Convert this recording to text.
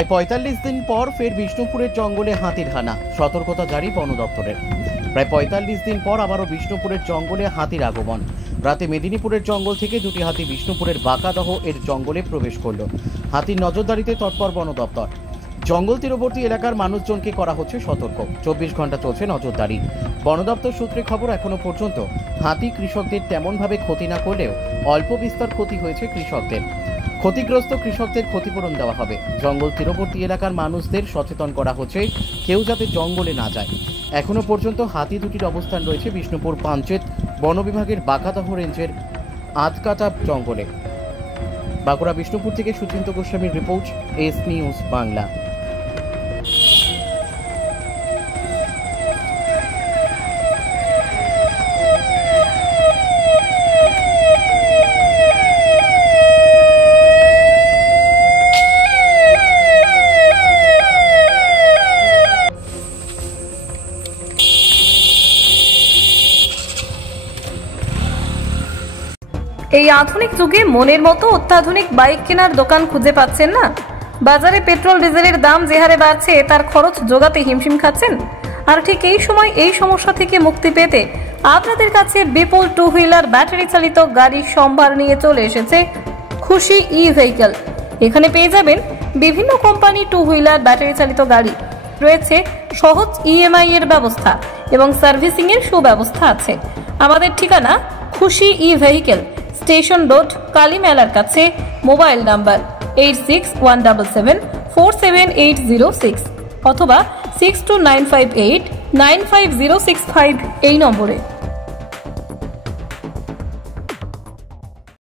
প্রায় ৪৫ দিন পর ফের বিষ্ণুপুরের জঙ্গলে হাতির হানা, সতর্কতা জারি বন দপ্তরের। প্রায় ৪৫ দিন পর আবারও বিষ্ণুপুরের জঙ্গলে হাতির আগমন। রাতে মেদিনীপুরের জঙ্গল থেকে দুটি হাতি বিষ্ণুপুরের বাঁকাদহ এর জঙ্গলে প্রবেশ করল। হাতির নজরদারিতে তৎপর বন দপ্তর। জঙ্গল তীরবর্তী এলাকার মানুষজনকে করা হচ্ছে সতর্ক। ২৪ ঘন্টা চলছে নজরদারি। বন দপ্তর সূত্রে খবর, এখনো পর্যন্ত হাতি কৃষকদের তেমনভাবে ক্ষতি না করলেও অল্প বিস্তর ক্ষতি হয়েছে কৃষকদের। ক্ষতিগ্রস্ত কৃষকদের ক্ষতিপূরণ দেওয়া হবে। জঙ্গল তীরবর্তী এলাকার মানুষদের সচেতন করা হচ্ছে কেউ যাতে জঙ্গলে না যায়। এখনো পর্যন্ত হাতি দুটির অবস্থান রয়েছে বিষ্ণুপুর পাঞ্চেত বন বিভাগের বাঁকাদহ রেঞ্জের আধকাটা জঙ্গলে। বাঁকুড়া বিষ্ণুপুর থেকে সুচিন্ত গোস্বামীর রিপোর্ট, এস নিউজ বাংলা। এই আধুনিক যুগে মনের মতো অত্যাধুনিক বাইক কেনার দোকান খুঁজে পাচ্ছেন না? বাজারে পেট্রোল ডিজেলের দাম যে হারে বাড়ছে তার খরচ জোগাতে হিমশিম খাচ্ছেন। আর ঠিক এই সময় এই সমস্যা থেকে মুক্তি পেতে আপনাদের কাছে বিপুল টু হুইলার ব্যাটারি চালিত গাড়ির সম্ভার নিয়ে চলে এসেছে খুশি ই ভেহিকল। এখানে পেয়ে যাবেন বিভিন্ন কোম্পানি টু হুইলার ব্যাটারি চালিত গাড়ি, রয়েছে সহজ ইএমআই এর ব্যবস্থা এবং সার্ভিসিং এর সুব্যবস্থা আছে। আমাদের ঠিকানা খুশি ই ভেহিকল, স্টেশন রোড, কালী মেলার কাছে। মোবাইল নাম্বার 8617747806 অথবা 6295895065 এই নম্বরে।